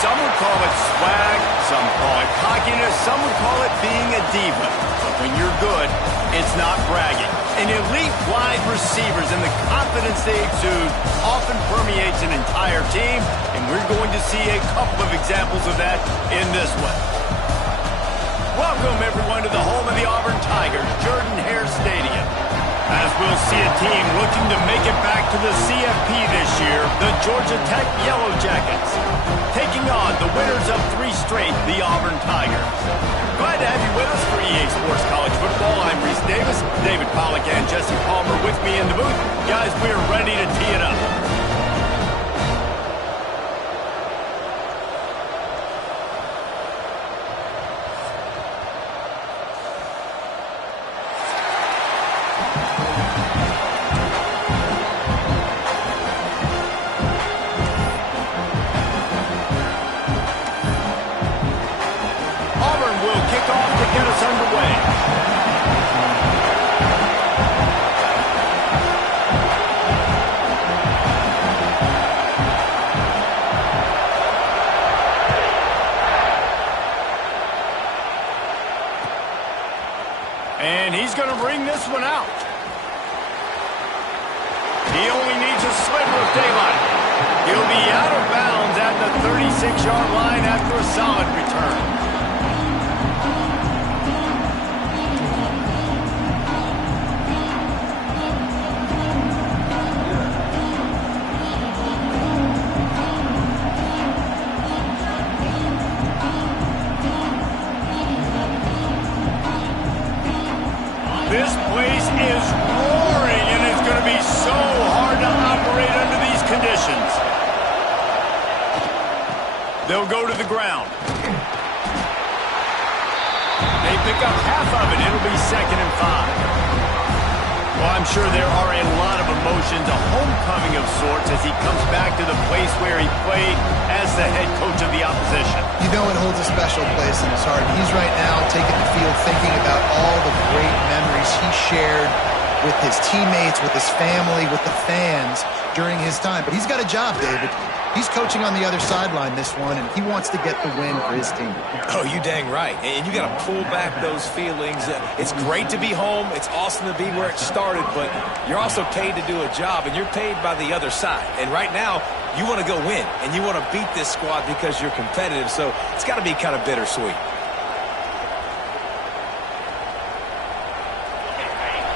Some would call it swag, some call it cockiness, some would call it being a diva. But when you're good, it's not bragging. An elite wide receivers and the confidence they exude often permeates an entire team, and we're going to see a couple of examples of that in this one. Welcome, everyone, to the home of the Auburn Tigers, Jordan-Hare Stadium. As we'll see a team looking to make it back to the CFP this year, the Georgia Tech Yellow Jackets, taking on the winners of 3 straight, the Auburn Tigers. Glad to have you with us for EA Sports College Football. I'm Reese Davis, David Pollack and Jesse Palmer with me in the booth. Guys, we're ready to tee it up. And he's going to bring this one out. He only needs a sliver of daylight. He'll be out of bounds at the 36-yard line after a solid return. This place is roaring, and it's going to be so hard to operate under these conditions. They'll go to the ground. They pick up half of it. It'll be 2nd and 5. Well, I'm sure there are a lot of emotions, a homecoming of sorts, as he comes back to the place where he played as the head coach of the opposition. You know it holds a special place in his heart. He's right now taking the field thinking about all the great memories he shared with his teammates, with his family, with the fans during his time. But he's got a job, David. He's coaching on the other sideline this one, and he wants to get the win for his team. Oh, you dang right. And you got to pull back those feelings. It's great to be home. It's awesome to be where it started, but you're also paid to do a job, and you're paid by the other side. And right now, you want to go win, and you want to beat this squad because you're competitive, so it's got to be kind of bittersweet.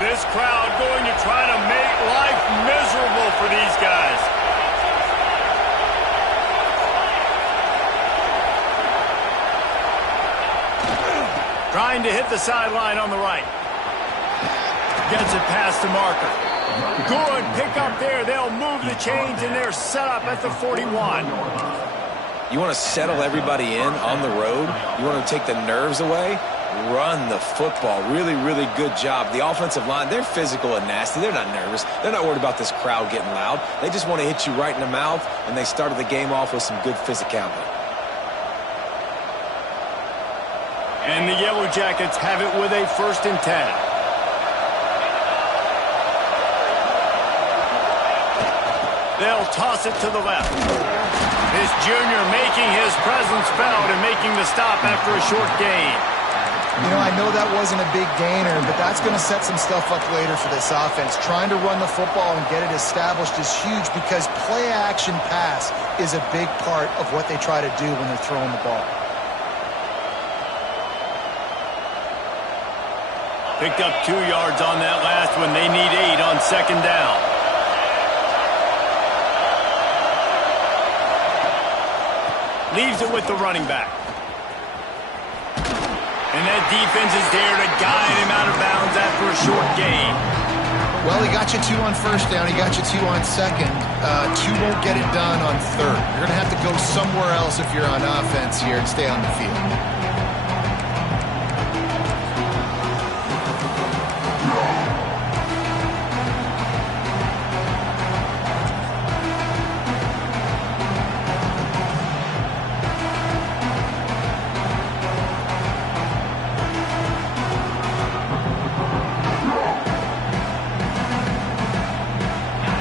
This crowd going to try to make life miserable for these guys. Trying to hit the sideline on the right. Gets it past the marker. Good pick up there. They'll move the chains, and they're set up at the 41. You want to settle everybody in on the road? You want to take the nerves away? Run the football. Really, really good job. The offensive line, they're physical and nasty. They're not nervous. They're not worried about this crowd getting loud. They just want to hit you right in the mouth, and they started the game off with some good physicality. And the Yellow Jackets have it with a 1st and 10. They'll toss it to the left. This junior making his presence felt and making the stop after a short gain. You know, I know that wasn't a big gainer, but that's going to set some stuff up later for this offense. Trying to run the football and get it established is huge because play-action pass is a big part of what they try to do when they're throwing the ball. Picked up 2 yards on that last one. They need 8 on 2nd down. Leaves it with the running back. And that defense is there to guide him out of bounds after a short gain. Well, he got you 2 on 1st down. He got you 2 on 2nd. 2 won't get it done on 3rd. You're going to have to go somewhere else if you're on offense here and stay on the field.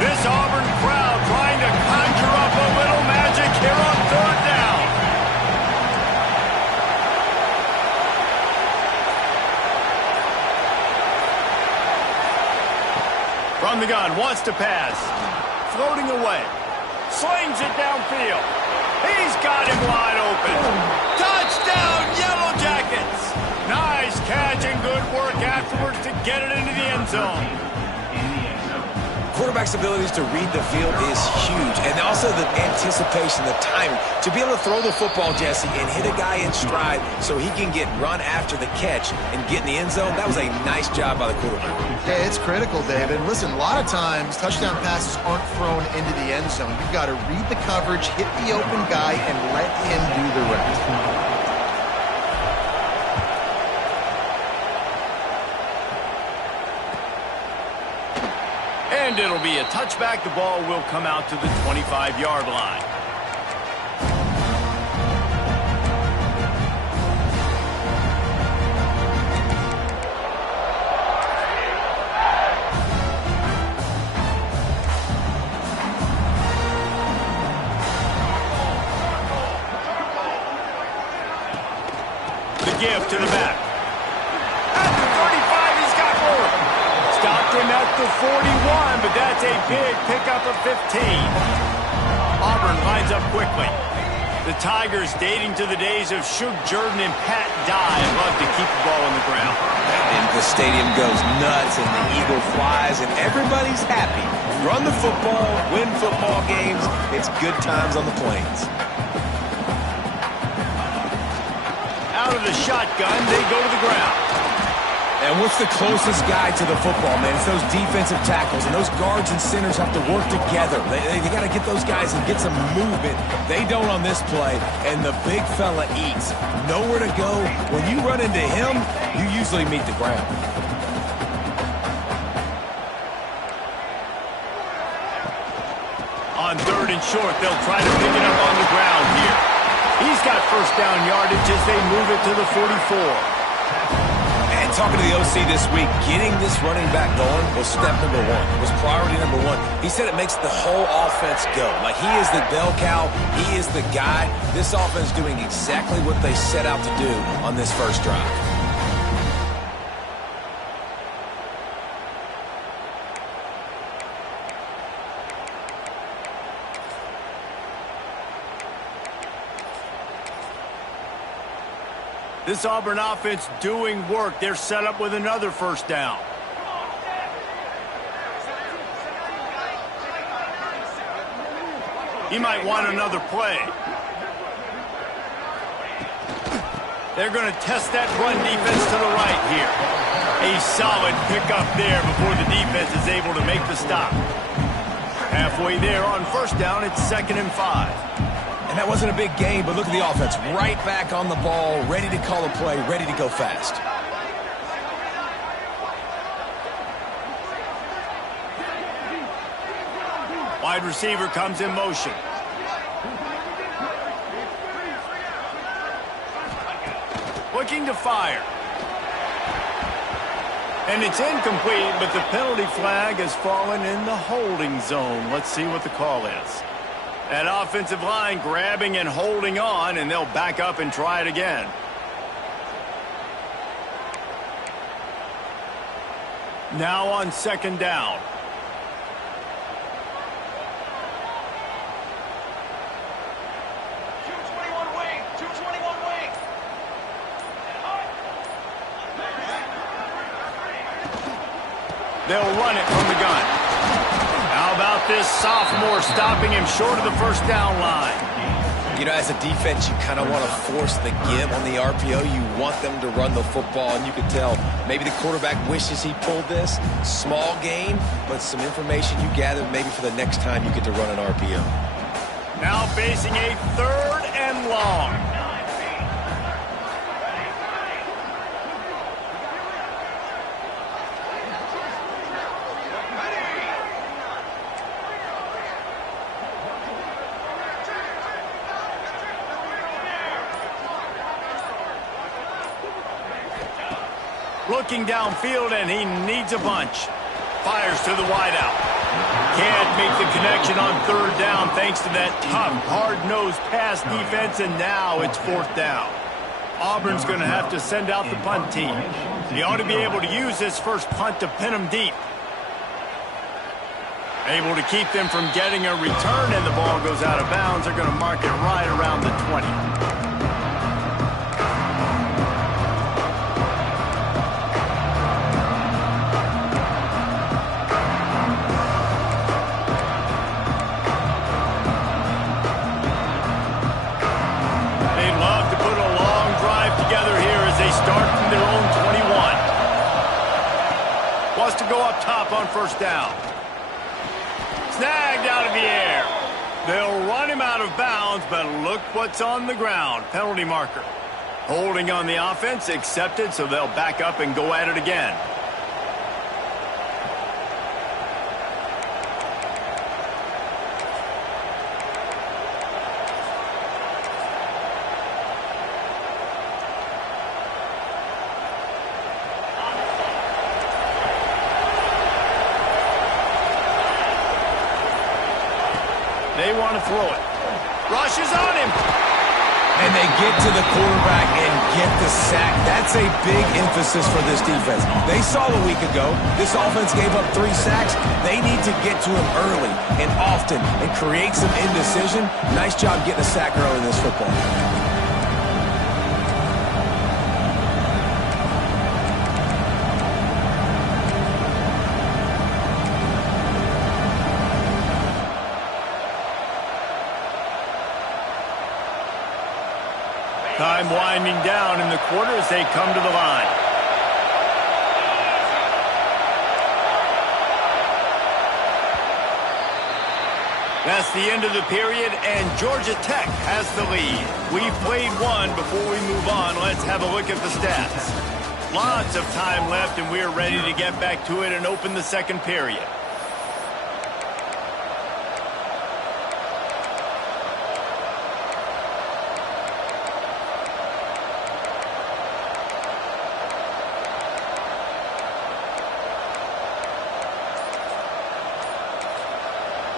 This Auburn crowd trying to conjure up a little magic here on 3rd down. the gun, wants to pass. Floating away. Slings it downfield. He's got him wide open. Touchdown, Yellow Jackets. Nice catch and good work afterwards to get it into the end zone. Quarterback's abilities to read the field is huge, and also the anticipation, the timing. To be able to throw the football, Jesse, and hit a guy in stride so he can get run after the catch and get in the end zone, that was a nice job by the quarterback. Yeah, it's critical, David. Listen, a lot of times touchdown passes aren't thrown into the end zone. You've got to read the coverage, hit the open guy, and let him do the rest. And it'll be a touchback. The ball will come out to the 25-yard line. The give to the back. At the 35, he's got more. Stopped him at the 41, but that's a big pickup of 15. Auburn lines up quickly. The Tigers, dating to the days of Shug Jordan and Pat Dye, love to keep the ball on the ground. And the stadium goes nuts, and the eagle flies, and everybody's happy. Run the football, win football games. It's good times on the plains. Out of the shotgun, they go to the ground. And what's the closest guy to the football, man? It's those defensive tackles, and those guards and centers have to work together. They got to get those guys and get some movement. They don't on this play, and the big fella eats. Nowhere to go. When you run into him, you usually meet the ground. On 3rd and short, they'll try to pick it up on the ground here. He's got first down yardage as they move it to the 44. Talking to the OC this week, getting this running back going was step number one, was priority number one. He said it makes the whole offense go. Like, he is the bell cow, he is the guy. This offense doing exactly what they set out to do on this first drive. This Auburn offense doing work. They're set up with another first down. He might want another play. They're going to test that run defense to the right here. A solid pickup there before the defense is able to make the stop. Halfway there on first down, it's 2nd and 5. And that wasn't a big gain, but look at the offense. Right back on the ball, ready to call a play, ready to go fast. Wide receiver comes in motion. Looking to fire. And it's incomplete, but the penalty flag has fallen in the holding zone. Let's see what the call is. That offensive line grabbing and holding on, and they'll back up and try it again. Now on 2nd down. They'll run it from the gun. How about this sophomore stopping him short of the first down line? You know, as a defense, you kind of want to force the give on the RPO. You want them to run the football, and you can tell maybe the quarterback wishes he pulled this. Small gain, but some information you gather maybe for the next time you get to run an RPO. Now facing a 3rd and long. Looking downfield, and he needs a bunch. Fires to the wideout. Can't make the connection on 3rd down thanks to that tough, hard-nosed pass defense, and now it's 4th down. Auburn's going to have to send out the punt team. He ought to be able to use this first punt to pin him deep. Able to keep them from getting a return, and the ball goes out of bounds. They're going to mark it right around the 20. They'd love to put a long drive together here as they start from their own 21. Wants to go up top on first down. Snagged out of the air. They'll run him out of bounds, but look what's on the ground. Penalty marker. Holding on the offense, accepted, so they'll back up and go at it again. They want to throw it. Rushes on him. And they get to the quarterback and get the sack. That's a big emphasis for this defense. They saw a week ago, this offense gave up 3 sacks. They need to get to him early and often and create some indecision. Nice job getting a sack early in this football. Time winding down in the quarter as they come to the line. That's the end of the period, and Georgia Tech has the lead. We've played one. Before we move on, let's have a look at the stats. Lots of time left, and we're ready to get back to it and open the second period.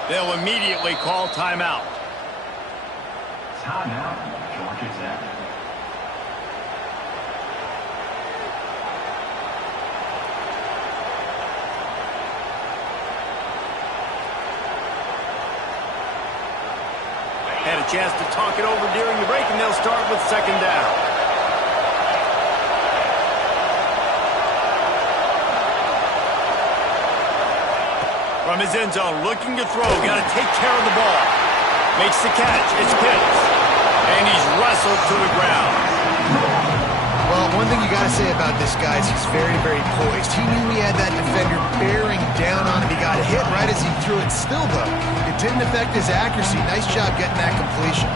They'll immediately call timeout. Timeout, Georgia Tech. Had a chance to talk it over during the break, and they'll start with second down. From his end zone, looking to throw. Got to take care of the ball. Makes the catch. It's Pitts. And he's wrestled to the ground. Well, one thing you got to say about this guy is he's very, very poised. He knew he had that defender bearing down on him. He got hit right as he threw it. Still, though, it didn't affect his accuracy. Nice job getting that completion.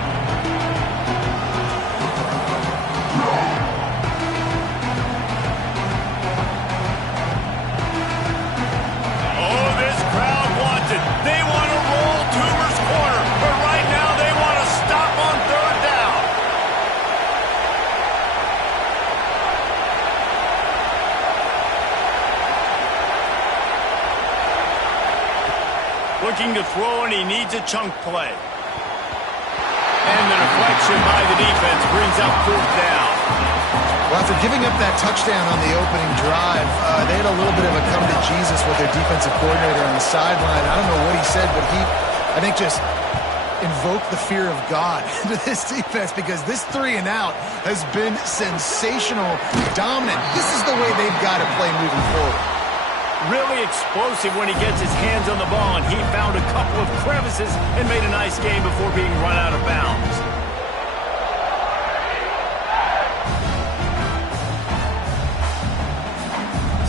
They want to roll Toomer's corner, but right now they want to stop on third down. Looking to throw, and he needs a chunk play. And the deflection by the defense brings up fourth down. Well, after giving up that touchdown on the opening drive, they had a little bit of a come to Jesus with their defensive coordinator on the sideline. I don't know what he said, but he, I think, just invoked the fear of God into this defense because this 3-and-out has been sensational, dominant. This is the way they've got to play moving forward. Really explosive when he gets his hands on the ball, and he found a couple of crevices and made a nice game before being run out of bounds.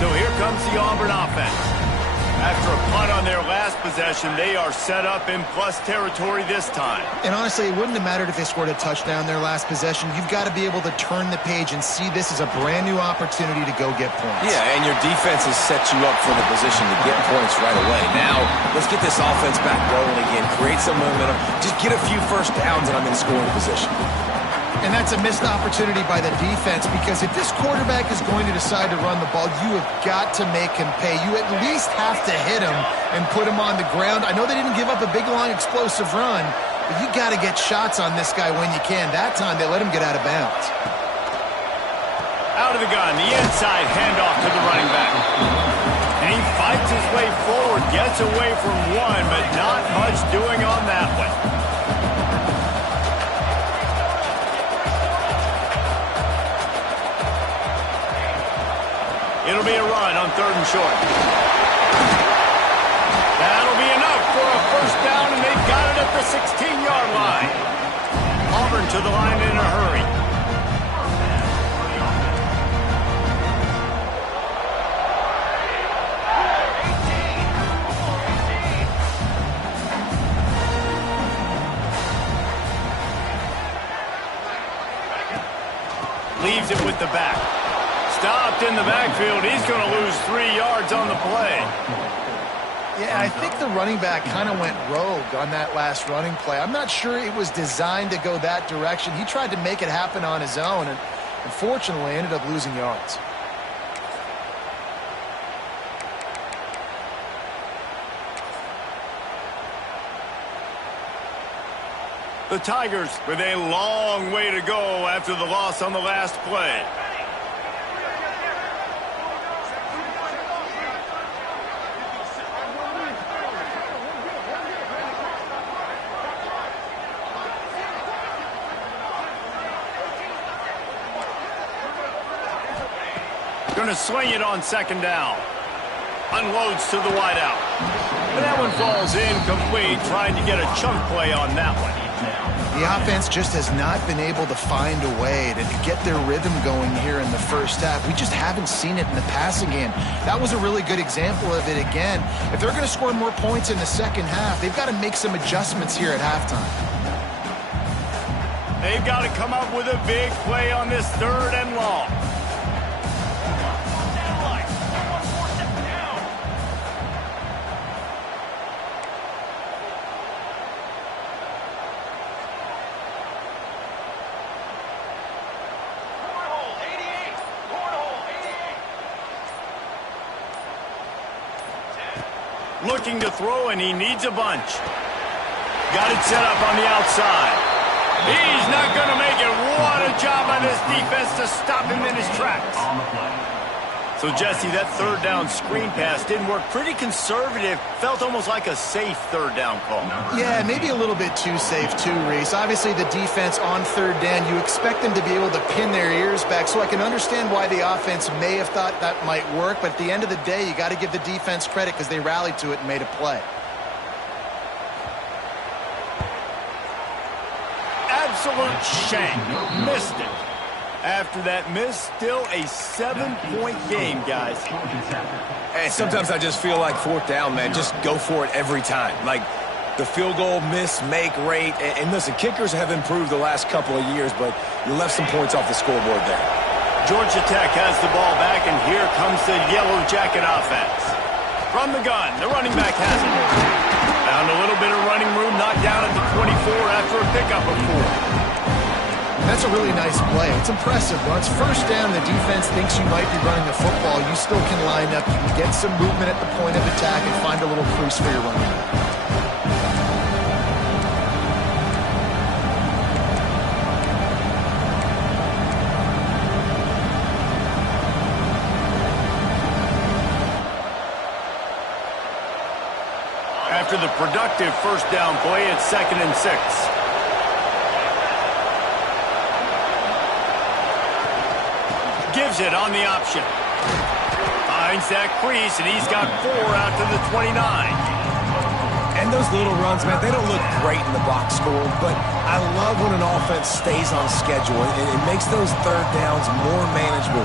So here comes the Auburn offense. After a punt on their last possession, they are set up in plus territory this time. And honestly, it wouldn't have mattered if they scored a touchdown their last possession. You've got to be able to turn the page and see this as a brand new opportunity to go get points. Yeah, and your defense has set you up for the position to get points right away. Now, let's get this offense back rolling again, create some momentum, just get a few first downs, and I'm in scoring position. And that's a missed opportunity by the defense because if this quarterback is going to decide to run the ball, you have got to make him pay. You at least have to hit him and put him on the ground. I know they didn't give up a big, long, explosive run, but you got to get shots on this guy when you can. That time, they let him get out of bounds. Out of the gun, the inside handoff to the running back. And he fights his way forward Gets away from one, but not much doing on that one. It'll be a run on 3rd and short. That'll be enough for a first down, and they've got it at the 16-yard line. Auburn to the line in a hurry. Leaves it with the back. Stopped in the backfield. He's going to lose 3 yards on the play. Yeah, I think the running back kind of went rogue on that last running play. I'm not sure it was designed to go that direction. He tried to make it happen on his own, and unfortunately ended up losing yards. The Tigers with a long way to go after the loss on the last play. Going to swing it on 2nd down. Unloads to the wideout. And that one falls incomplete, trying to get a chunk play on that one. The offense just has not been able to find a way to get their rhythm going here in the first half. We just haven't seen it in the passing game. That was a really good example of it again. If they're going to score more points in the second half, they've got to make some adjustments here at halftime. They've got to come up with a big play on this 3rd and long. Looking to throw, and he needs a bunch. Got it set up on the outside. He's not going to make it. What a job by this defense to stop him in his tracks. So, Jesse, that 3rd down screen pass didn't work. Pretty conservative. Felt almost like a safe 3rd down call. Yeah, maybe a little bit too safe, too, Reese. Obviously, the defense on 3rd down, you expect them to be able to pin their ears back, so I can understand why the offense may have thought that might work, but at the end of the day, you got to give the defense credit because they rallied to it and made a play. Absolute shank. Missed it. After that miss, still a 7-point game, guys. Hey, sometimes I just feel like 4th down, man. Just go for it every time. Like the field goal miss, make rate. And listen, kickers have improved the last couple of years, but you left some points off the scoreboard there. Georgia Tech has the ball back, and here comes the Yellow Jacket offense. From the gun, the running back has it. Found a little bit of running room, knocked down at the 24 after a pickup of 4. That's a really nice play. It's impressive. Once 1st down, the defense thinks you might be running the football. You still can line up. You can get some movement at the point of attack and find a little crease for your running back. After the productive 1st down play, it's 2nd and 6. Gives it on the option. Finds that crease, and he's got 4 out to the 29. And those little runs, man, they don't look great in the box score, but I love when an offense stays on schedule. It makes those 3rd downs more manageable,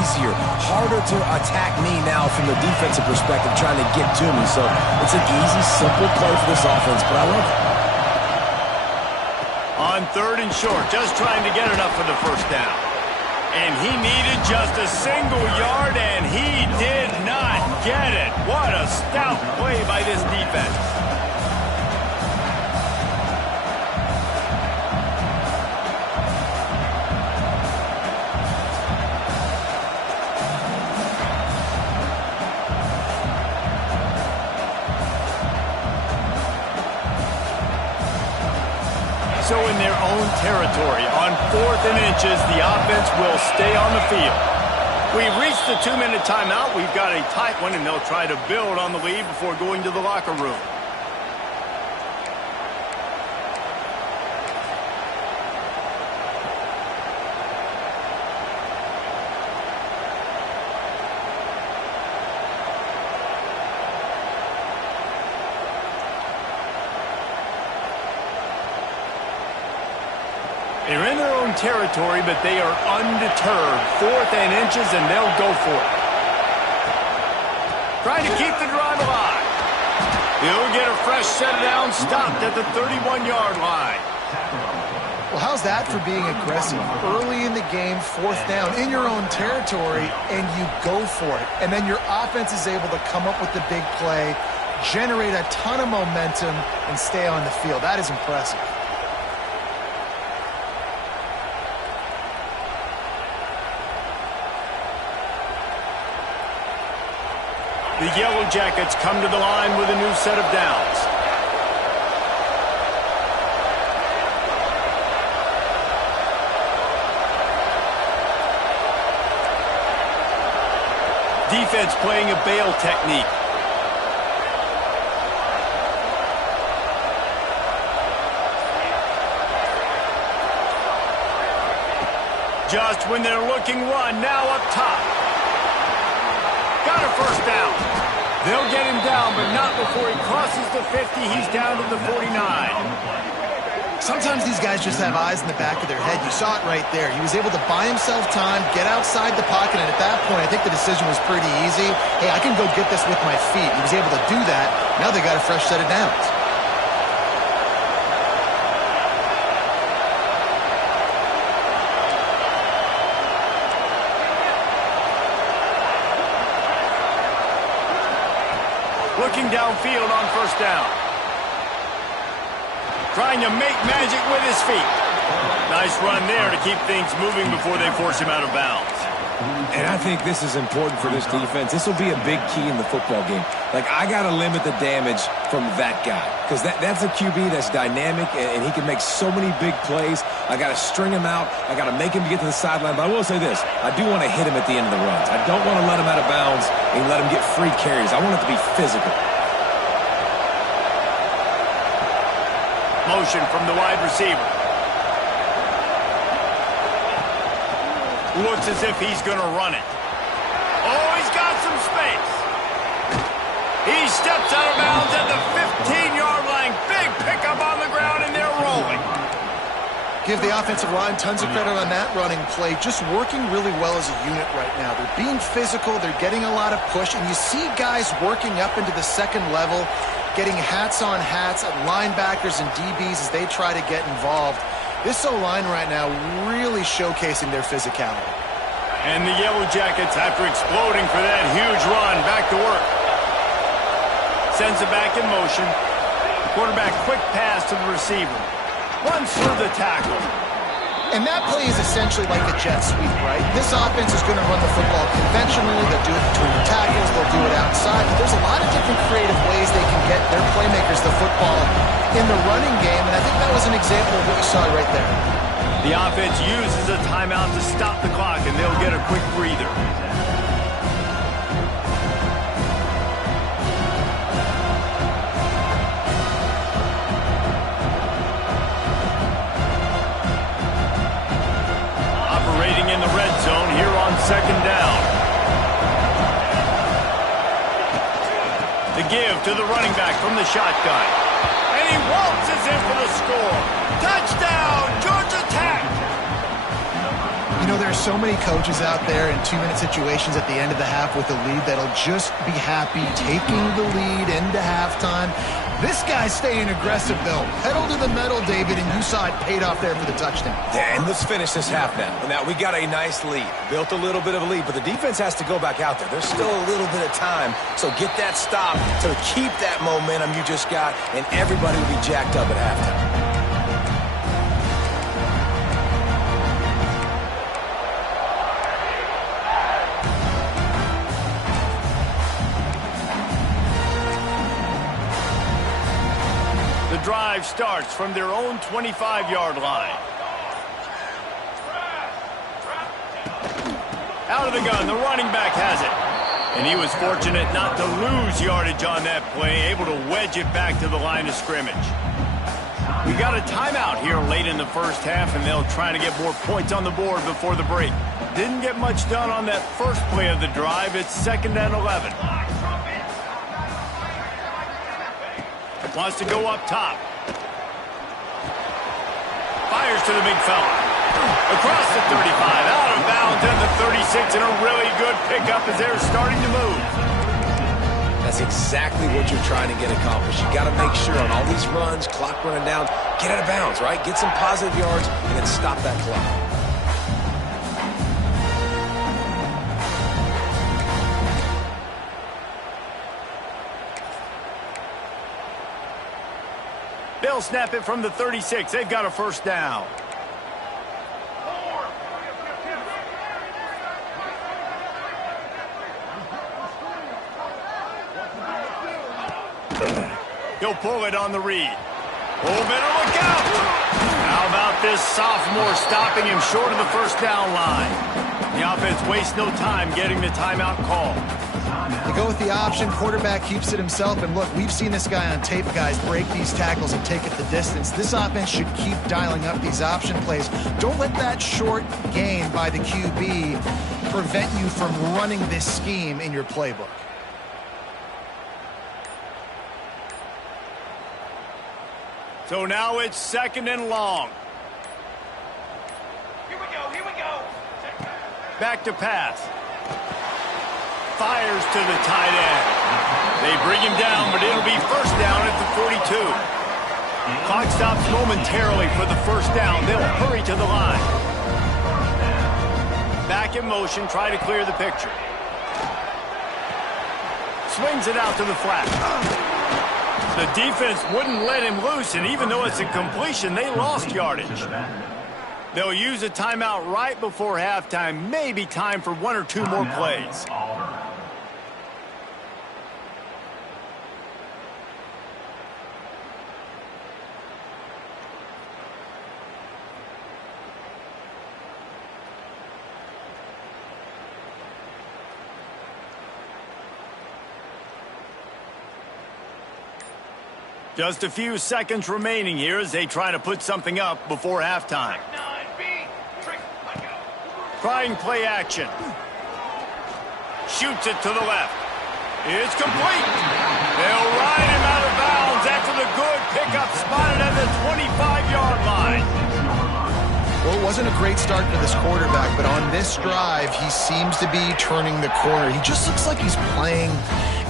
easier, harder to attack me now from the defensive perspective, trying to get to me. So it's an easy, simple play for this offense, but I love it. On 3rd and short, just trying to get enough for the 1st down. And he needed just a single yard, and he did not get it. What a stout play by this defense. So in their own territory, on 4th and inches, the offense will stay on the field. We've reached the 2-minute timeout. We've got a tight one, and they'll try to build on the lead before going to the locker room. They're in their own territory, but they are undeterred. 4th and inches, and they'll go for it. Trying to keep the drive alive. He'll get a fresh set down, stopped at the 31-yard line. Well, how's that for being aggressive? Early in the game, 4th down, in your own territory, and you go for it. And then your offense is able to come up with the big play, generate a ton of momentum, and stay on the field. That is impressive. The Yellow Jackets come to the line with a new set of downs. Defense playing a bail technique. Just when they're looking run, now up top. Got a first down. They'll get him down, but not before he crosses the 50. He's down to the 49. Sometimes these guys just have eyes in the back of their head. You saw it right there. He was able to buy himself time, get outside the pocket, and at that point, I think the decision was pretty easy. Hey, I can go get this with my feet. He was able to do that. Now they got a fresh set of downs. Looking downfield on first down. Trying to make magic with his feet. Nice run there to keep things moving before they force him out of bounds. And I think this is important for this defense. This will be a big key in the football game. Like, I got to limit the damage from that guy. Because that's a QB that's dynamic, and he can make so many big plays. I got to string him out. I got to make him get to the sideline. But I will say this. I do want to hit him at the end of the runs. I don't want to let him out of bounds and let him get free carries. I want it to be physical. Motion from the wide receiver. Looks as if he's going to run it. Oh, he's got some space. He steps out of bounds at the 15-yard line. Big pickup on the ground, and they're rolling. Give the offensive line tons of credit on that running play. Just working really well as a unit right now. They're being physical. They're getting a lot of push. And you see guys working up into the second level, getting hats on hats at linebackers and DBs as they try to get involved. This O-line right now really showcasing their physicality. And the Yellow Jackets, after exploding for that huge run, back to work. Sends it back in motion. Quarterback quick pass to the receiver. Runs through the tackle. And that play is essentially like a jet sweep, right? This offense is going to run the football conventionally. They'll do it between the tackles. They'll do it outside. But there's a lot of different creative ways they can get their playmakers the football in the running game. And I think that was an example of what you saw right there. The offense uses a timeout to stop the clock, and they'll get a quick breather. Operating in the red zone here on second down. The give to the running back from the shotgun. And he waltzes in for the score. Touchdown, Georgia Tech! You know, there are so many coaches out there in 2-minute situations at the end of the half with a lead that'll just be happy taking the lead into halftime. This guy's staying aggressive, though. Pedal to the metal, David, and you saw it paid off there for the touchdown. And let's finish this half now. Now, we got a nice lead. Built a little bit of a lead, but the defense has to go back out there. There's still a little bit of time. So get that stop to keep that momentum you just got, and everybody will be jacked up at halftime. Drive starts from their own 25-yard line. out of the gun. The running back has it. And he was fortunate not to lose yardage on that play, able to wedge it back to the line of scrimmage. We got a timeout here late in the first half, and they'll try to get more points on the board before the break. Didn't get much done on that first play of the drive. It's 2nd and 11. Wants to go up top. Fires to the big fella. Across the 35, out of bounds at the 36, and a really good pickup as they're starting to move. That's exactly what you're trying to get accomplished. You got to make sure on all these runs, clock running down, get out of bounds, right? Get some positive yards, and then stop that clock. They'll snap it from the 36. They've got a first down. He'll pull it on the read. Oh, better look out. How about this sophomore stopping him short of the first down line? The offense wastes no time getting the timeout call. They go with the option. Quarterback keeps it himself. And look, we've seen this guy on tape, guys, break these tackles and take it the distance. This offense should keep dialing up these option plays. Don't let that short gain by the QB prevent you from running this scheme in your playbook. So now it's 2nd and long. Here we go. Back to pass. Fires to the tight end. They bring him down, but it'll be first down at the 42. Clock stops momentarily for the first down. They'll hurry to the line. Back in motion, try to clear the picture. Swings it out to the flat. The defense wouldn't let him loose, and even though it's a completion, they lost yardage. They'll use a timeout right before halftime. Maybe time for 1 or 2 more plays. Just a few seconds remaining here as they try to put something up before halftime. Trying play action. Shoots it to the left. It's complete. They'll ride him out of bounds after the good pickup spotted at the 25-yard line. Well, it wasn't a great start for this quarterback, but on this drive, he seems to be turning the corner. He just looks like he's playing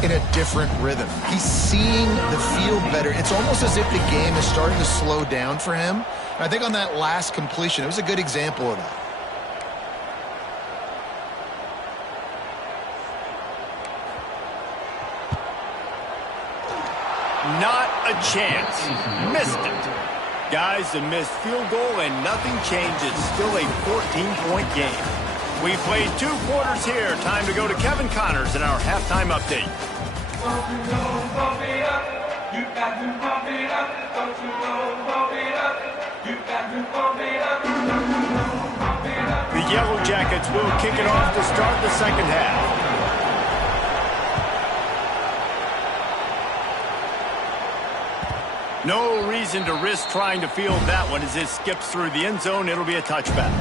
in a different rhythm. He's seeing the field better. It's almost as if the game is starting to slow down for him. And I think on that last completion, it was a good example of that. Not a chance. Missed it. Guys, a missed field goal and nothing changes. Still a 14-point game. We played 2 quarters here. Time to go to Kevin Connors in our halftime update. The Yellow Jackets will kick it off to start the second half. No reason to risk trying to field that one as it skips through the end zone. It'll be a touchback.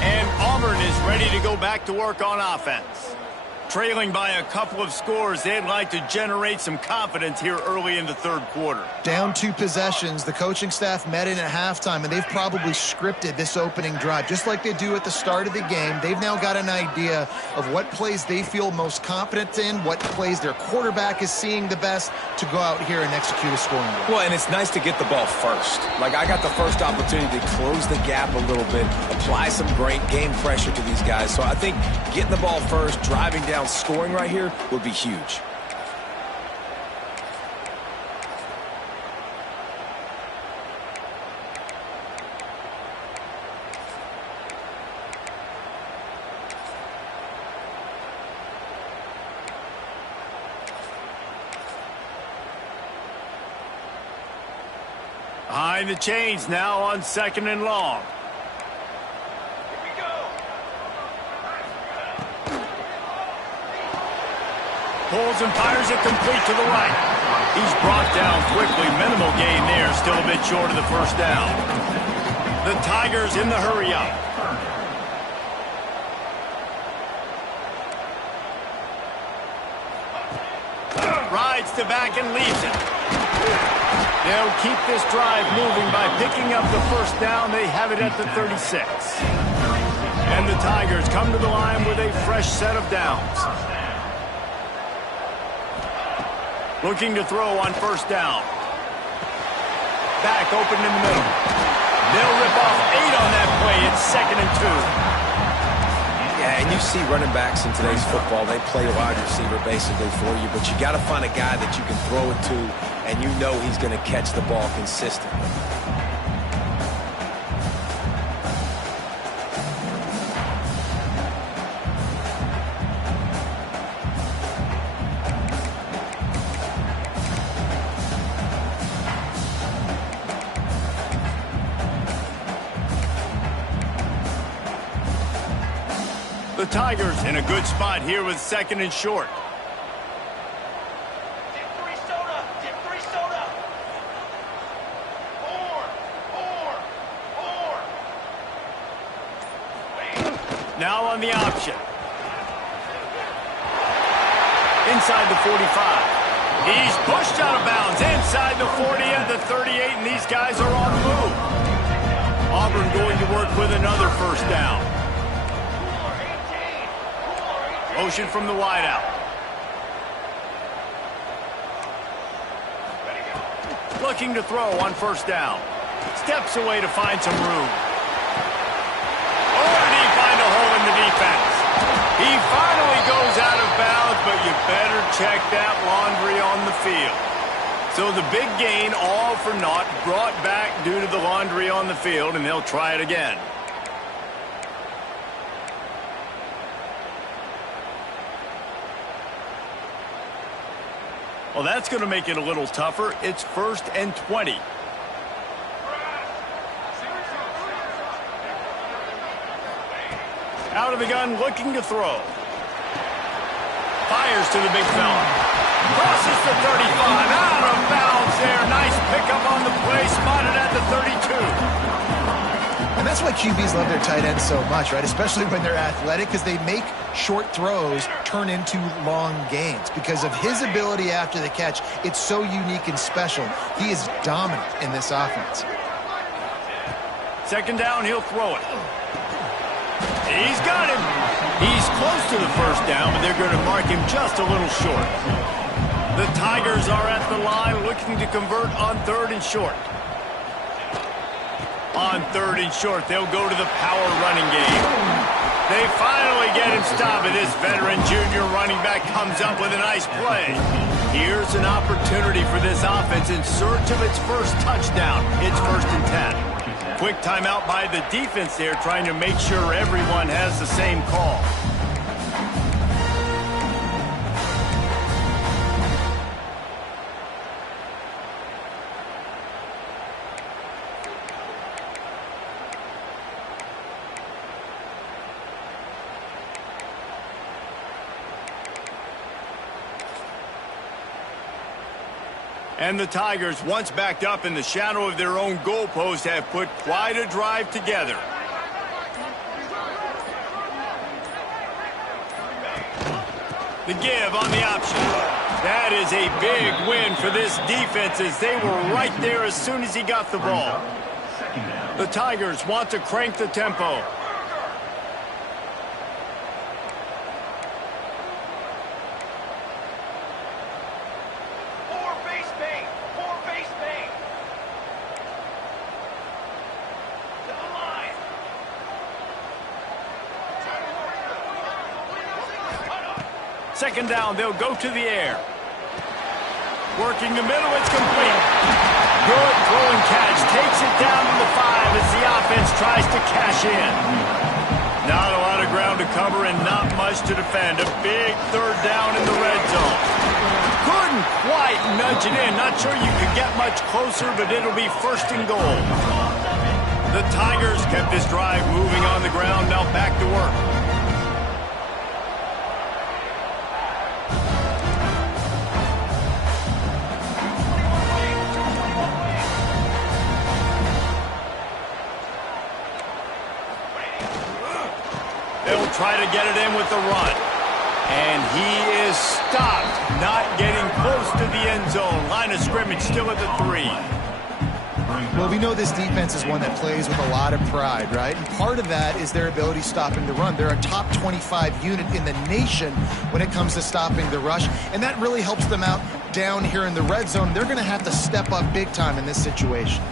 And Auburn is ready to go back to work on offense. Trailing by a couple of scores, they'd like to generate some confidence here early in the third quarter. Down 2 possessions, the coaching staff met in at halftime, and they've probably scripted this opening drive. Just like they do at the start of the game, they've now got an idea of what plays they feel most confident in, what plays their quarterback is seeing the best to go out here and execute a scoring drive. Well, and it's nice to get the ball first. Like, I got the first opportunity to close the gap a little bit, apply some great game pressure to these guys. So I think getting the ball first, driving down, scoring right here would be huge. Behind the chains now on 2nd and long. Pulls and fires it complete to the right. He's brought down quickly. Minimal gain there. Still a bit short of the first down. The Tigers in the hurry up. Rides to back and leaves it. They'll keep this drive moving by picking up the first down. They have it at the 36. And the Tigers come to the line with a fresh set of downs. Looking to throw on first down. Back open in the middle. They'll rip off 8 on that play. It's 2nd and 2. Yeah, and you see running backs in today's football, they play wide receiver basically for you, but you got to find a guy that you can throw it to, and you know he's going to catch the ball consistently. The Tigers in a good spot here with 2nd and short. Dip 3 soda. Dip 3 soda. 4. Now on the option. Inside the 45. He's pushed out of bounds inside the 40 at the 38, and these guys are on the move. Auburn going to work with another first down. Motion from the wideout. Looking to throw on first down. Steps away to find some room. Oh, did he find a hole in the defense? He finally goes out of bounds, but you better check that laundry on the field. So the big gain, all for naught, brought back due to the laundry on the field, and they'll try it again. Well, that's going to make it a little tougher. It's 1st and 20. Out of the gun, looking to throw. Fires to the big fella. Crosses the 35. Out of bounds there. Nice pickup on the play. Spotted at the 32. And that's why QBs love their tight ends so much, right? Especially when they're athletic, because they make short throws turn into long gains. Because of his ability after the catch, it's so unique and special. He is dominant in this offense. 2nd down, he'll throw it. He's got him. He's close to the first down, but they're going to mark him just a little short. The Tigers are at the line looking to convert on 3rd and short. On 3rd and short, they'll go to the power running game. They finally get him stopped, and this veteran junior running back comes up with a nice play. Here's an opportunity for this offense in search of its first touchdown. It's 1st and 10. Quick timeout by the defense there, trying to make sure everyone has the same call. And the Tigers, once backed up in the shadow of their own goalpost, have put quite a drive together. The give on the option. That is a big win for this defense, as they were right there as soon as he got the ball. The Tigers want to crank the tempo. Second down, they'll go to the air. Working the middle, it's complete. Good throw and catch. Takes it down to the 5 as the offense tries to cash in. Not a lot of ground to to cover and not much to defend. A big third down in the red zone. Couldn't quite nudge it in. Not sure you could get much closer, but it'll be first and goal. The Tigers kept this drive moving on the ground. Now back to work. They'll try to get it in with the run. And he is stopped, not getting close to the end zone. Line of scrimmage still at the 3. Well, we know this defense is one that plays with a lot of pride, right? And part of that is their ability stopping the run. They're a top 25 unit in the nation when it comes to stopping the rush, and that really helps them out down here in the red zone. They're going to have to step up big time in this situation.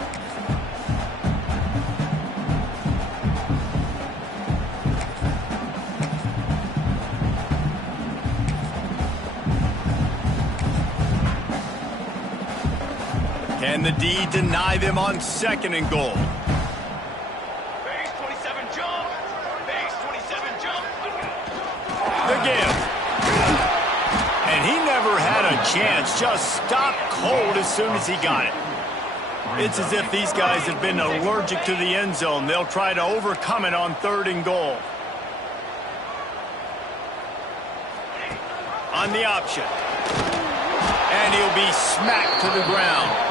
Can the D deny them on second and goal? Base 27 jump. Base 27 jump. The give. And he never had a chance. Just stopped cold as soon as he got it. It's as if these guys have been allergic to the end zone. They'll try to overcome it on third and goal. On the option. And he'll be smacked to the ground.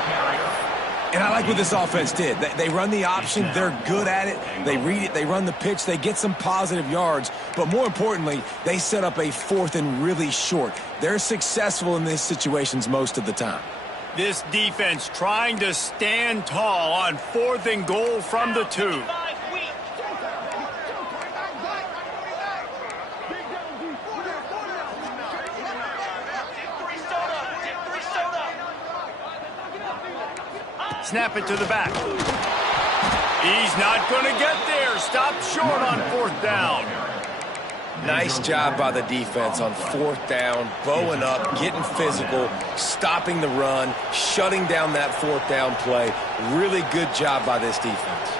And I like what this offense did. They run the option. They're good at it. They read it. They run the pitch. They get some positive yards. But more importantly, they set up a fourth and really short. They're successful in these situations most of the time. This defense trying to stand tall on fourth and goal from the 2. Snap it to the back. He's not going to get there. Stop short on fourth down. Nice job by the defense on fourth down, bowing up, getting physical, stopping the run, shutting down that fourth down play. Really good job by this defense.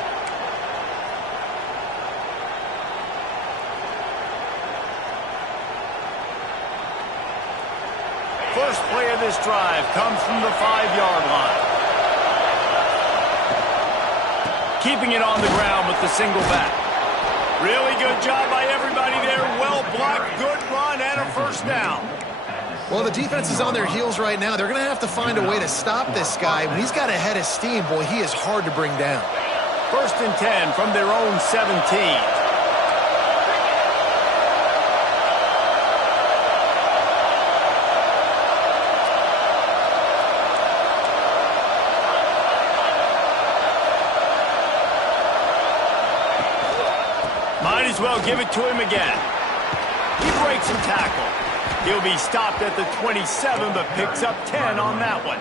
First play of this drive comes from the 5-yard line. Keeping it on the ground with the single back. Really good job by everybody there. Well blocked, good run, and a first down. Well, the defense is on their heels right now. They're going to have to find a way to stop this guy. When he's got a head of steam, boy, he is hard to bring down. First and 10 from their own 17. Might as well give it to him again. He breaks a tackle. He'll be stopped at the 27, but picks up 10 on that one.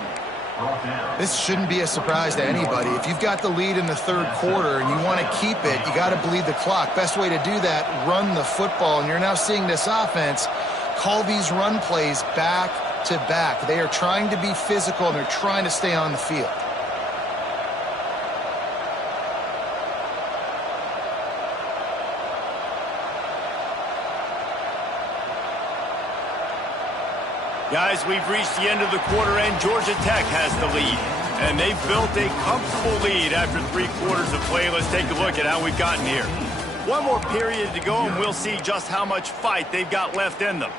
This shouldn't be a surprise to anybody. If you've got the lead in the third quarter and you want to keep it, you got to bleed the clock. Best way to do that, run the football. And you're now seeing this offense call these run plays back to back. They are trying to be physical, and they're trying to stay on the field. Guys, we've reached the end of the quarter, and Georgia Tech has the lead. And they've built a comfortable lead after 3 quarters of play. Let's take a look at how we've gotten here. One more period to go, and we'll see just how much fight they've got left in them.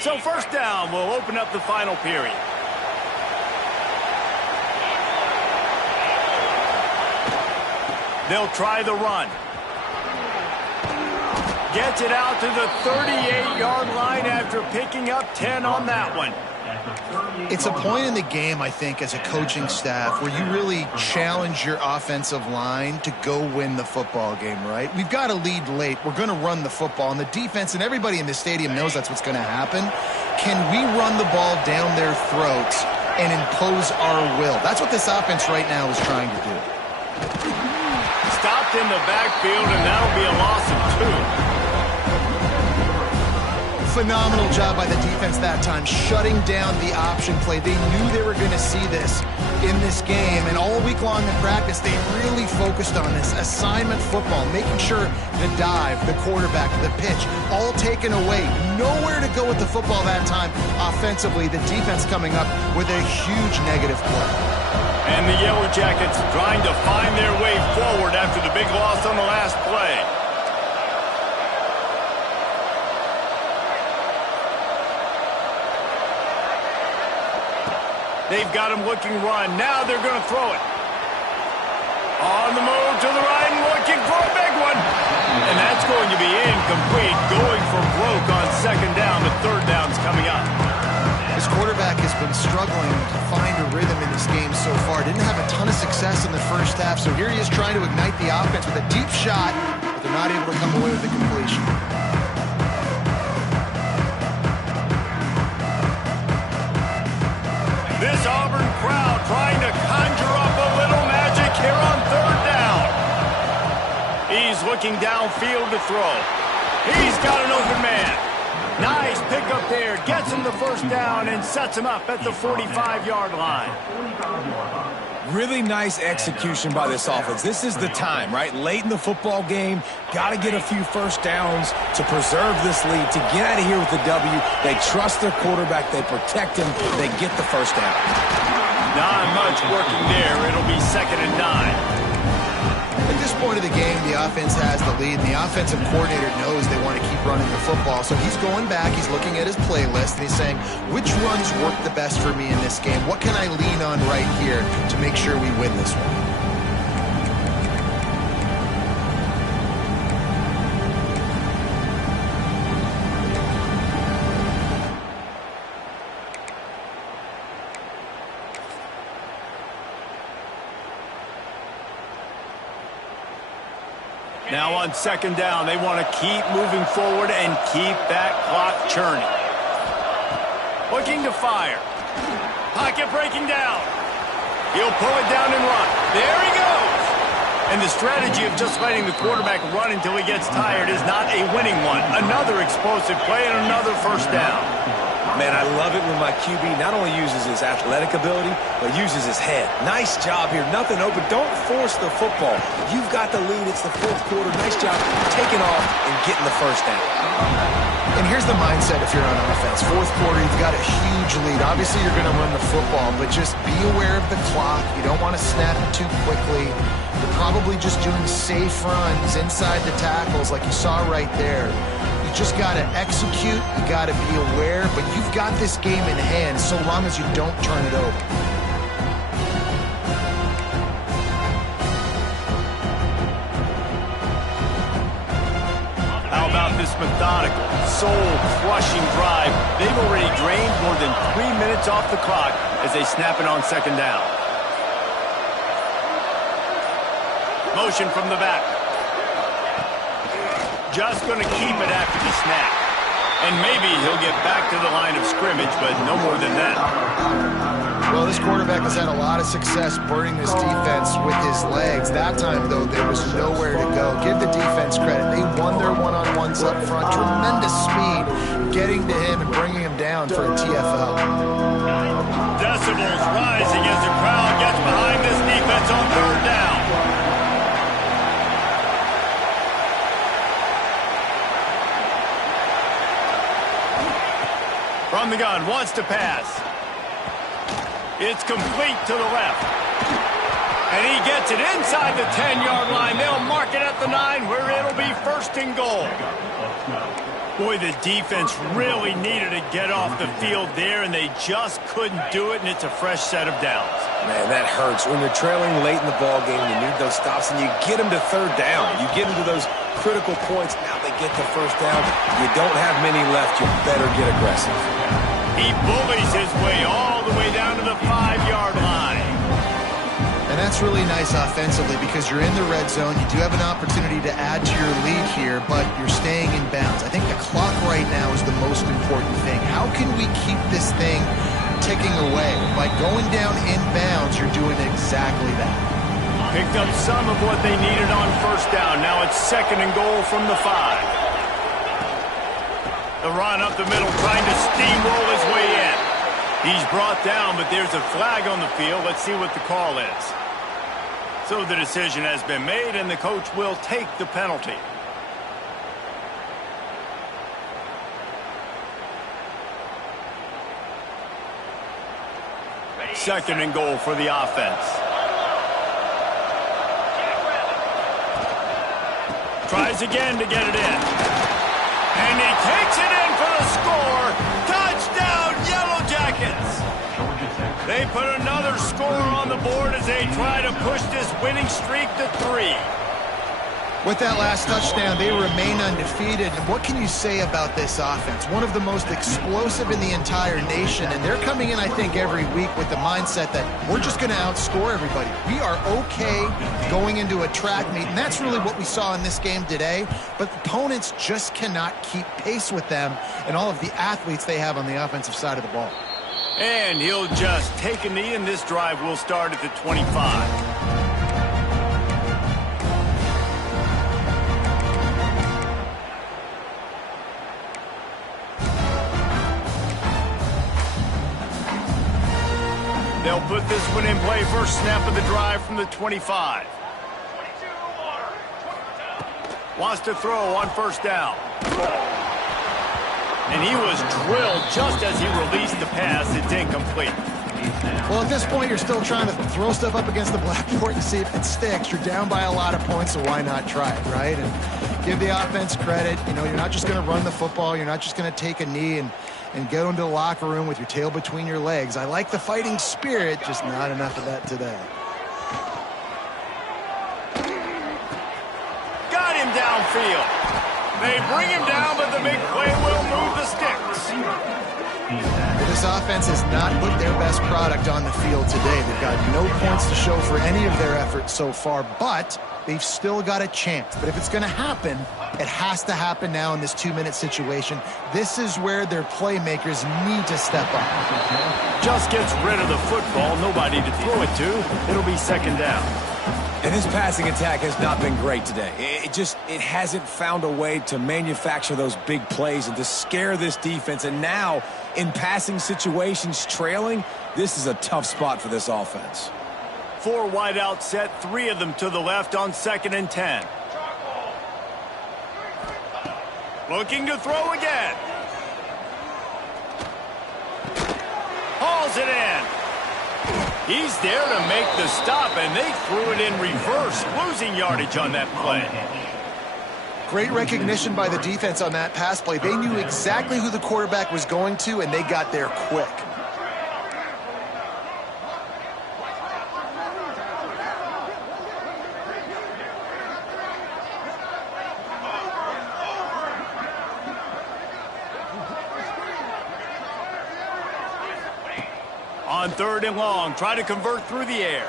So first down, we'll open up the final period. They'll try the run. Gets it out to the 38-yard line after picking up 10 on that one. It's a point in the game, I think, as a coaching staff where you really challenge your offensive line to go win the football game, right? We've got to lead late. We're going to run the football. And the defense and everybody in the stadium knows that's what's going to happen. Can we run the ball down their throats and impose our will? That's what this offense right now is trying to do. Stopped in the backfield, and that'll be a loss of 2. Phenomenal job by the defense that time, shutting down the option play. They knew they were going to see this in this game, and all week long in practice, they really focused on this assignment football, making sure the dive, the quarterback, the pitch, all taken away. Nowhere to go with the football that time offensively. The defense coming up with a huge negative play. And the Yellow Jackets trying to find their way forward after the big loss on the last play. They've got him looking run. Now they're going to throw it. On the move to the right and looking for a big one. And that's going to be incomplete. Going for broke on second down. The third down's coming up. This quarterback has been struggling to find a rhythm in this game so far. Didn't have a ton of success in the first half. So here he is trying to ignite the offense with a deep shot, but they're not able to come away with the completion. This Auburn crowd trying to conjure up a little magic here on third down. He's looking downfield to throw. He's got an open man. Nice pickup there. Gets him the first down and sets him up at the 45-yard line. Really nice execution by this offense. This is the time, right? Late in the football game, got to get a few first downs to preserve this lead, to get out of here with the W. They trust their quarterback. They protect him. They get the first down. Not much working there. It'll be 2nd and 9. At this point of the game, the offense has the lead, and the offensive coordinator knows they want to keep running the football. So he's going back, he's looking at his playlist, and he's saying, which runs work the best for me in this game? What can I lean on right here to make sure we win this one? Now on second down, they want to keep moving forward and keep that clock churning. Looking to fire. Pocket breaking down. He'll pull it down and run. There he goes. And the strategy of just letting the quarterback run until he gets tired is not a winning one. Another explosive play and another first down. Man, I love it when my QB not only uses his athletic ability, but uses his head. Nice job here. Nothing open. Don't force the football. You've got the lead. It's the fourth quarter. Nice job taking off and getting the first down. And here's the mindset if you're on offense. Fourth quarter, you've got a huge lead. Obviously, you're going to run the football, but just be aware of the clock. You don't want to snap it too quickly. You're probably just doing safe runs inside the tackles like you saw right there. You just got to execute. You got to be aware, but you've got this game in hand so long as you don't turn it over. How about this methodical, soul-crushing drive? They've already drained more than 3 minutes off the clock as they snap it on second down. Motion from the back. Just going to keep it after the snap. And maybe he'll get back to the line of scrimmage, but no more than that. Well, this quarterback has had a lot of success burning this defense with his legs. That time, though, there was nowhere to go. Give the defense credit. They won their one-on-ones up front. Tremendous speed getting to him and bringing him down for a TFL. Decibels rising as the crowd gets behind this defense on third down. From the gun, wants to pass. It's complete to the left. And he gets it inside the 10-yard line. They'll mark it at the 9 where it'll be 1st and goal. Boy, the defense really needed to get off the field there, and they just couldn't do it, and it's a fresh set of downs. Man, that hurts. When you're trailing late in the ball game, you need those stops, and you get them to third down. You get into those critical points. Now they get the first down. You don't have many left. You better get aggressive. He bullies his way all the way down to the 5-yard line. And that's really nice offensively because you're in the red zone. You do have an opportunity to add to your lead here, but you're staying in bounds. I think the clock right now is the most important thing. How can we keep this thing ticking away? By going down in bounds, you're doing exactly that. Picked up some of what they needed on first down. Now it's 2nd and goal from the 5. The run up the middle, trying to steamroll his way in. He's brought down, but there's a flag on the field. Let's see what the call is. So the decision has been made, and the coach will take the penalty. Second and goal for the offense. Tries again to get it in. And he takes it in for the score. Touchdown, Yellow Jackets. They put another score on the board as they try to push this winning streak to 3. With that last touchdown, they remain undefeated. And what can you say about this offense? One of the most explosive in the entire nation. And they're coming in, I think, every week with the mindset that we're just going to outscore everybody. We are okay going into a track meet. And that's really what we saw in this game today. But opponents just cannot keep pace with them and all of the athletes they have on the offensive side of the ball. And he'll just take a knee, and this drive will start at the 25. They'll put this one in play. First snap of the drive from the 25. Wants to throw on first down. And he was drilled just as he released the pass. It's incomplete. Well, at this point, you're still trying to throw stuff up against the blackboard to see if it sticks. You're down by a lot of points, so why not try it, right? And give the offense credit. You know, you're not just going to run the football. You're not just going to take a knee and go into the locker room with your tail between your legs. I like the fighting spirit, just not enough of that today. Got him downfield. They bring him down, but the big play will move the sticks. Well, this offense has not put their best product on the field today. They've got no points to show for any of their efforts so far, but they've still got a chance. But if it's going to happen, it has to happen now in this 2-minute situation. This is where their playmakers need to step up. Just gets rid of the football. Nobody to throw it to. It'll be second down. And his passing attack has not been great today. It hasn't found a way to manufacture those big plays and to scare this defense. And now, in passing situations, trailing, this is a tough spot for this offense. 4 wide out set, 3 of them to the left on 2nd and 10. Looking to throw again. Hauls it in. He's there to make the stop, and they threw it in reverse, losing yardage on that play. Great recognition by the defense on that pass play. They knew exactly who the quarterback was going to, and they got there quick. On 3rd and long, try to convert through the air.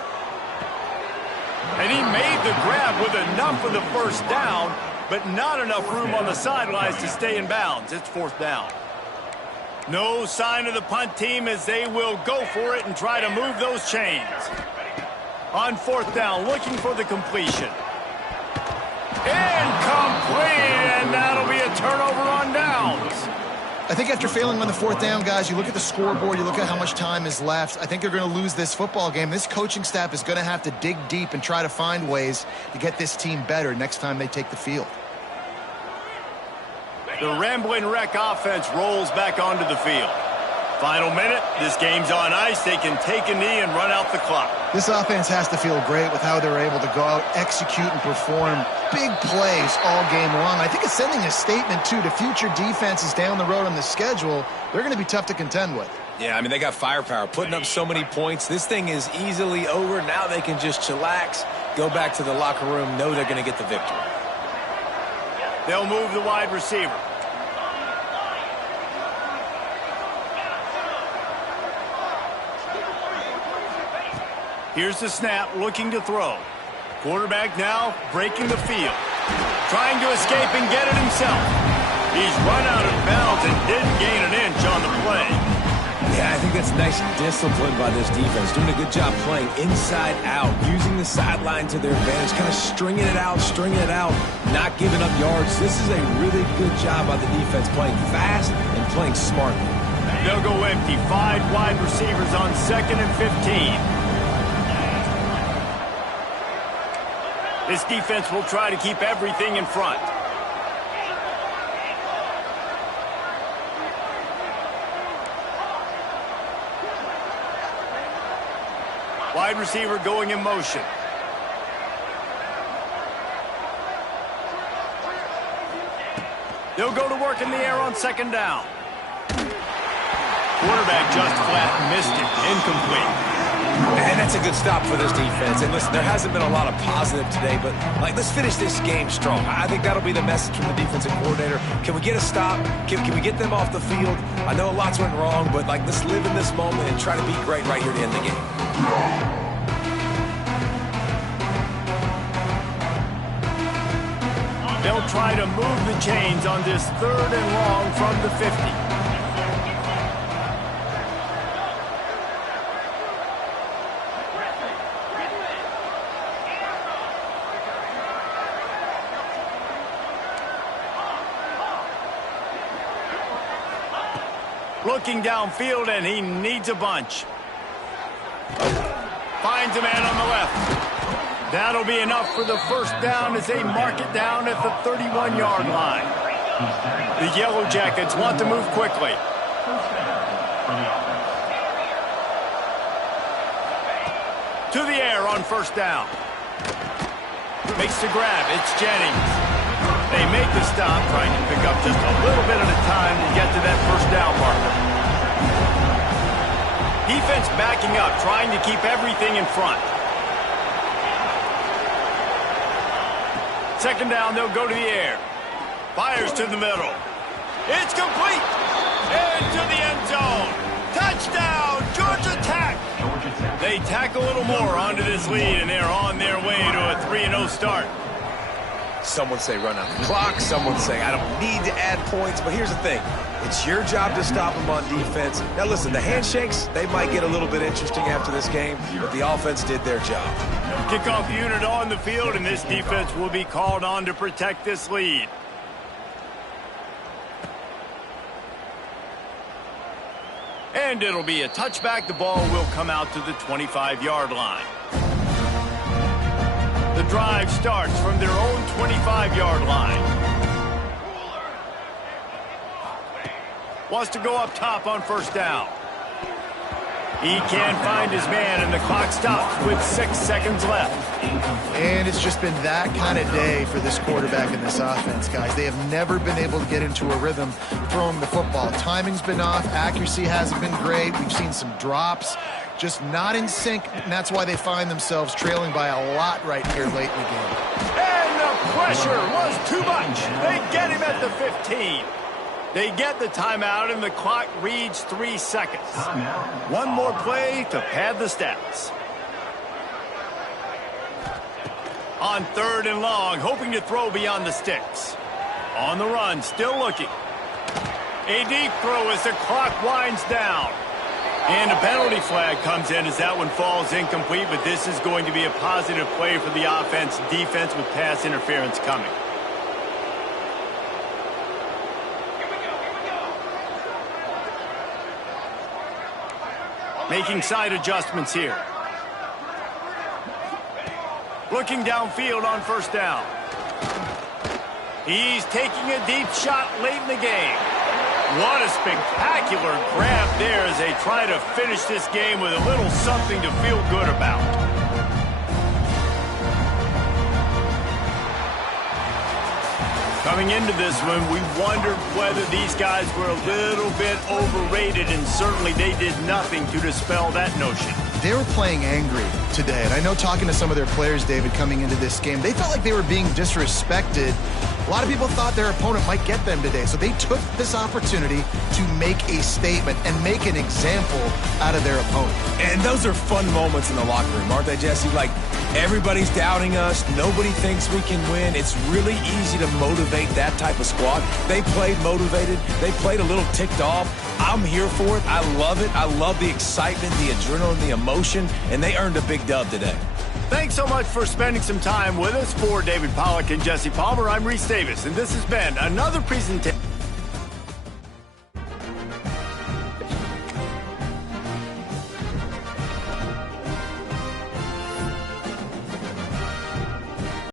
And he made the grab with enough of the first down, but not enough room on the sidelines to stay in bounds. It's 4th down. No sign of the punt team as they will go for it and try to move those chains. On 4th down, looking for the completion. Incomplete, and that'll be a turnover on downs. I think after failing on the 4th down, guys, you look at the scoreboard, you look at how much time is left. I think they're going to lose this football game. This coaching staff is going to have to dig deep and try to find ways to get this team better next time they take the field. The Rambling Wreck offense rolls back onto the field. Final minute, this game's on ice. They can take a knee and run out the clock. This offense has to feel great with how they're able to go out, execute, and perform big plays all game long. I think it's sending a statement, too, to future defenses down the road on the schedule. They're going to be tough to contend with. Yeah, I mean, they got firepower, putting up so many points. This thing is easily over. Now they can just chillax, go back to the locker room, know they're going to get the victory. They'll move the wide receiver. Here's the snap, looking to throw. Quarterback now breaking the field. Trying to escape and get it himself. He's run out of bounds and didn't gain an inch on the play. Yeah, I think that's nice discipline by this defense. Doing a good job playing inside out, using the sideline to their advantage, kind of stringing it out, not giving up yards. This is a really good job by the defense, playing fast and playing smartly. They'll go empty. 5 wide receivers on 2nd and 15. This defense will try to keep everything in front. Wide receiver going in motion. They'll go to work in the air on 2nd down. Quarterback just flat missed it. Incomplete. And that's a good stop for this defense. And listen, there hasn't been a lot of positive today, but let's finish this game strong. I think that'll be the message from the defensive coordinator. Can we get a stop? Can we get them off the field? I know lots went wrong, but let's live in this moment and try to be great right here to end the game. They'll try to move the chains on this 3rd and long from the 50. Looking downfield, and he needs a bunch. Finds a man on the left. That'll be enough for the 1st down as they mark it down at the 31-yard line. The Yellow Jackets want to move quickly. To the air on 1st down. Makes the grab. It's Jennings. They make the stop, trying to pick up just a little bit at a time to get to that 1st down marker. Defense backing up, trying to keep everything in front. 2nd down, they'll go to the air. Fires to the middle. It's complete. Into the end zone. Touchdown, Georgia Tech. They tack a little more onto this lead, and they're on their way to a 3-0 start. Some would say run out the clock. Some would say I don't need to add points. But here's the thing. It's your job to stop them on defense. Now, listen, the handshakes, they might get a little bit interesting after this game, but the offense did their job. Kickoff unit on the field, and this defense will be called on to protect this lead. And it'll be a touchback. The ball will come out to the 25-yard line. The drive starts from their own 25-yard line. Wants to go up top on 1st down. He can't find his man, and the clock stops with 6 seconds left. And it's just been that kind of day for this quarterback and this offense, guys. They have never been able to get into a rhythm throwing the football. Timing's been off. Accuracy hasn't been great. We've seen some drops. Just not in sync, and that's why they find themselves trailing by a lot right here late in the game. And the pressure was too much. They get him at the 15. They get the timeout, and the clock reads 3 seconds. One more play to pad the stats. On 3rd and long, hoping to throw beyond the sticks. On the run, still looking. A deep throw as the clock winds down. And a penalty flag comes in as that one falls incomplete, but this is going to be a positive play for the offense. Defense with pass interference coming. Making side adjustments here. Looking downfield on 1st down. He's taking a deep shot late in the game. What a spectacular grab there as they try to finish this game with a little something to feel good about. Coming into this one, we wondered whether these guys were a little bit overrated, and certainly they did nothing to dispel that notion. They were playing angry today, and I know talking to some of their players, David, coming into this game, they felt like they were being disrespected A lot of people thought their opponent might get them today, so they took this opportunity to make a statement and make an example out of their opponent. And those are fun moments in the locker room, aren't they, Jesse? Like, everybody's doubting us. Nobody thinks we can win. It's really easy to motivate that type of squad. They played motivated. They played a little ticked off. I'm here for it. I love it. I love the excitement, the adrenaline, the emotion, and they earned a big dub today. Thanks so much for spending some time with us. For David Pollack and Jesse Palmer, I'm Reese Davis, and this has been another presentation.